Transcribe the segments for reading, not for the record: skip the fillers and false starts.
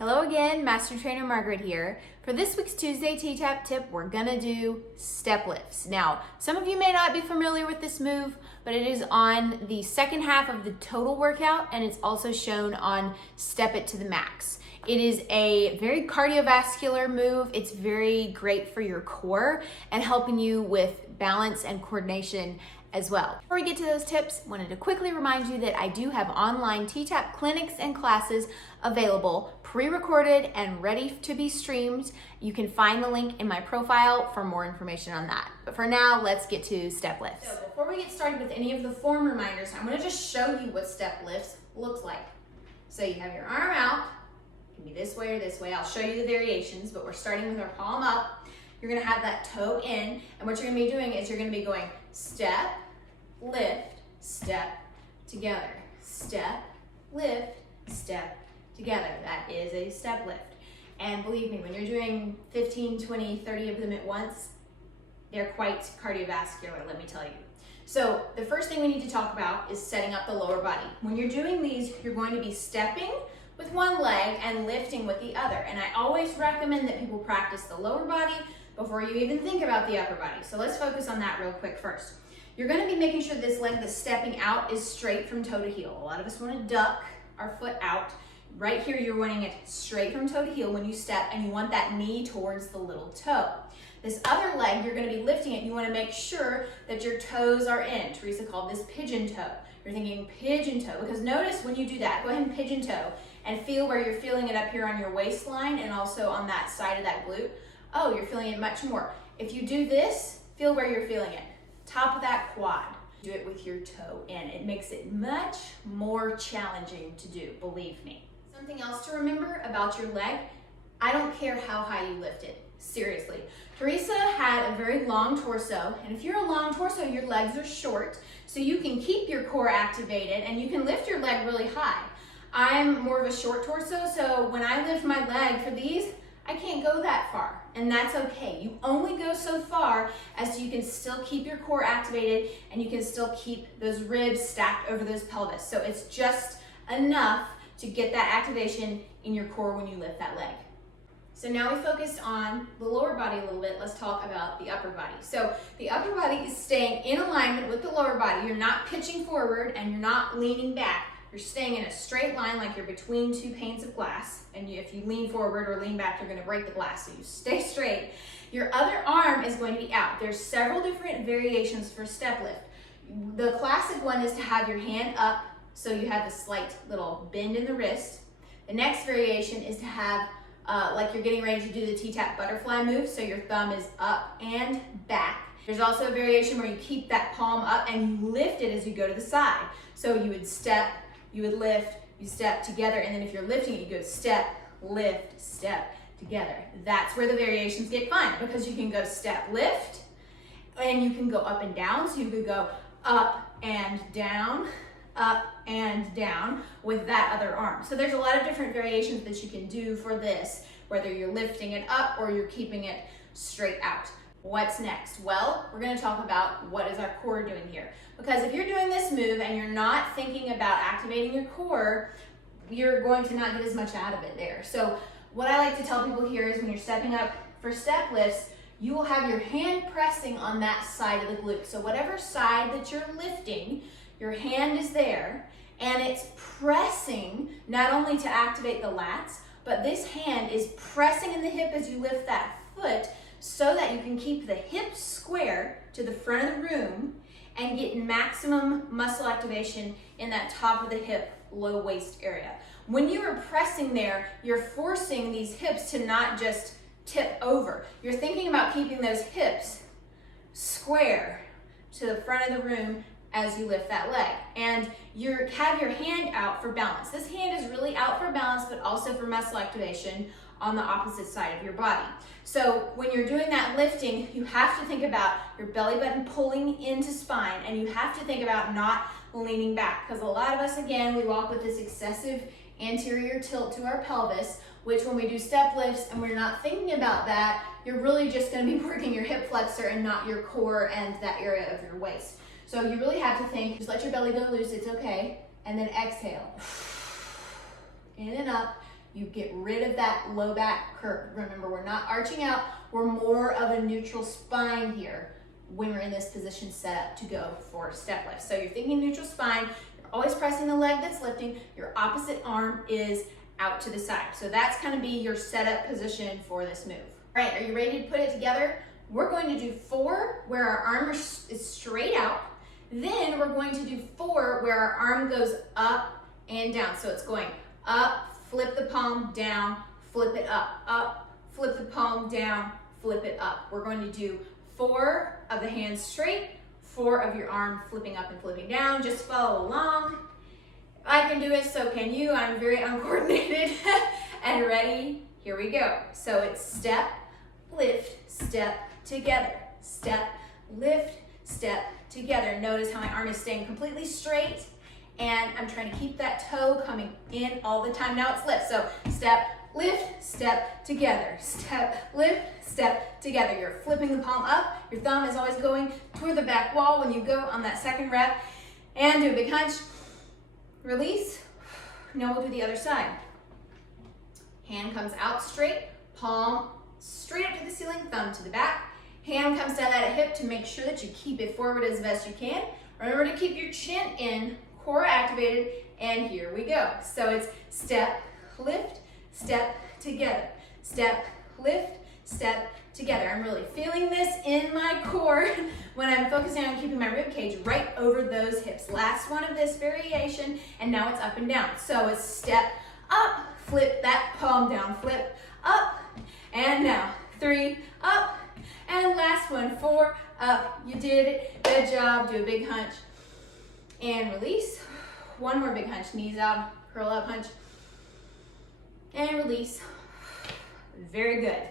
Hello again, Master Trainer Margaret here. For this week's Tuesday T-Tapp tip, we're gonna do step lifts. Now, some of you may not be familiar with this move, but it is on the second half of the total workout, and it's also shown on Step It to the Max. It is a very cardiovascular move. It's very great for your core and helping you with balance and coordination as well. Before we get to those tips, I wanted to quickly remind you that I do have online T-Tapp clinics and classes available, pre-recorded and ready to be streamed. You can find the link in my profile for more information on that. But for now, let's get to step lifts. So before we get started with any of the form reminders, I'm gonna just show you what step lifts looks like. So you have your arm out, it can be this way or this way. I'll show you the variations, but we're starting with our palm up. You're gonna have that toe in, and what you're gonna be doing is you're gonna be going step, lift, step, together. Step, lift, step, together. That is a step lift. And believe me, when you're doing 15, 20, 30 of them at once, they're quite cardiovascular, let me tell you. So the first thing we need to talk about is setting up the lower body. When you're doing these, you're going to be stepping with one leg and lifting with the other. And I always recommend that people practice the lower body before you even think about the upper body. So let's focus on that real quick first. You're gonna be making sure this leg that's stepping out is straight from toe to heel. A lot of us wanna duck our foot out. Right here, you're wanting it straight from toe to heel when you step, and you want that knee towards the little toe. This other leg, you're gonna be lifting it. You wanna make sure that your toes are in. Teresa called this pigeon toe. You're thinking pigeon toe, because notice when you do that, go ahead and pigeon toe and feel where you're feeling it up here on your waistline and also on that side of that glute. Oh, you're feeling it much more. If you do this, feel where you're feeling it. Top of that quad. Do it with your toe in. It makes it much more challenging to do, believe me. Something else to remember about your leg, I don't care how high you lift it, seriously. Teresa had a very long torso, and if you're a long torso, your legs are short, so you can keep your core activated and you can lift your leg really high. I'm more of a short torso, so when I lift my leg for these, I can't go that far, and that's okay. You only go so far as you can still keep your core activated and you can still keep those ribs stacked over those pelvis. So it's just enough to get that activation in your core when you lift that leg. So now we focused on the lower body a little bit. Let's talk about the upper body. So the upper body is staying in alignment with the lower body. You're not pitching forward and you're not leaning back. You're staying in a straight line like you're between two panes of glass. And if you lean forward or lean back, you're gonna break the glass, so you stay straight. Your other arm is going to be out. There's several different variations for step lift. The classic one is to have your hand up, so you have a slight little bend in the wrist. The next variation is to have, like you're getting ready to do the T-Tapp butterfly move, so your thumb is up and back. There's also a variation where you keep that palm up and you lift it as you go to the side. So you would step, you would lift, you step together, and then if you're lifting it, you go step, lift, step, together. That's where the variations get fun, because you can go step, lift, and you can go up and down. So you could go up and down with that other arm. So there's a lot of different variations that you can do for this, whether you're lifting it up or you're keeping it straight out. What's next? Well, we're gonna talk about what is our core doing here. Because if you're doing this move and you're not thinking about activating your core, you're going to not get as much out of it there. So what I like to tell people here is when you're stepping up for step lifts, you will have your hand pressing on that side of the glute. So whatever side that you're lifting, your hand is there and it's pressing not only to activate the lats, but this hand is pressing in the hip as you lift that foot so that you can keep the hips square to the front of the room and get maximum muscle activation in that top of the hip, low waist area. When you are pressing there, you're forcing these hips to not just tip over. You're thinking about keeping those hips square to the front of the room as you lift that leg. And you have your hand out for balance. This hand is really out for balance, but also for muscle activation on the opposite side of your body. So when you're doing that lifting, you have to think about your belly button pulling into spine, and you have to think about not leaning back, because a lot of us, again, we walk with this excessive anterior tilt to our pelvis, which when we do step lifts and we're not thinking about that, you're really just gonna be working your hip flexor and not your core and that area of your waist. So you really have to think, just let your belly go loose, it's okay, and then exhale. In and up, You get rid of that low back curve. Remember, we're not arching out. We're more of a neutral spine here when we're in this position set up to go for step lift. So you're thinking neutral spine. You're always pressing the leg that's lifting. Your opposite arm is out to the side. So that's going to be your setup position for this move. All right, are you ready to put it together? We're going to do 4 where our arm is straight out. Then we're going to do 4 where our arm goes up and down. So it's going up, flip the palm down, flip it up, flip the palm down, flip it up. We're going to do 4 of the hands straight, 4 of your arm flipping up and flipping down. Just follow along. If I can do it, so can you. I'm very uncoordinated. And ready? Here we go. So it's step, lift, step, together. Step, lift, step, together. Notice how my arm is staying completely straight, and I'm trying to keep that toe coming in all the time. Now it's lift. So step, lift, step, together. Step, lift, step, together. You're flipping the palm up. Your thumb is always going toward the back wall when you go on that second rep. And do a big hunch. Release. Now we'll do the other side. Hand comes out straight, palm straight up to the ceiling, thumb to the back. Hand comes down at a hip to make sure that you keep it forward as best you can. Remember to keep your chin in, core activated, and here we go. So it's step, lift, step, together. Step, lift, step, together. I'm really feeling this in my core when I'm focusing on keeping my rib cage right over those hips. Last one of this variation, and now it's up and down. So it's step up, flip that palm down, flip up, and now 3, up, and last one, 4, up. You did it. Good job. Do a big hunch and release. One more big hunch. Knees out, curl up, hunch, and release. Very good.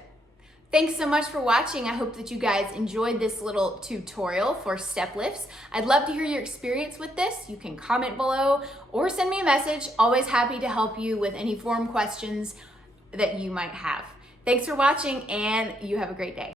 Thanks so much for watching. I hope that you guys enjoyed this little tutorial for step lifts. I'd love to hear your experience with this. You can comment below or send me a message. Always happy to help you with any form questions that you might have. Thanks for watching, and you have a great day.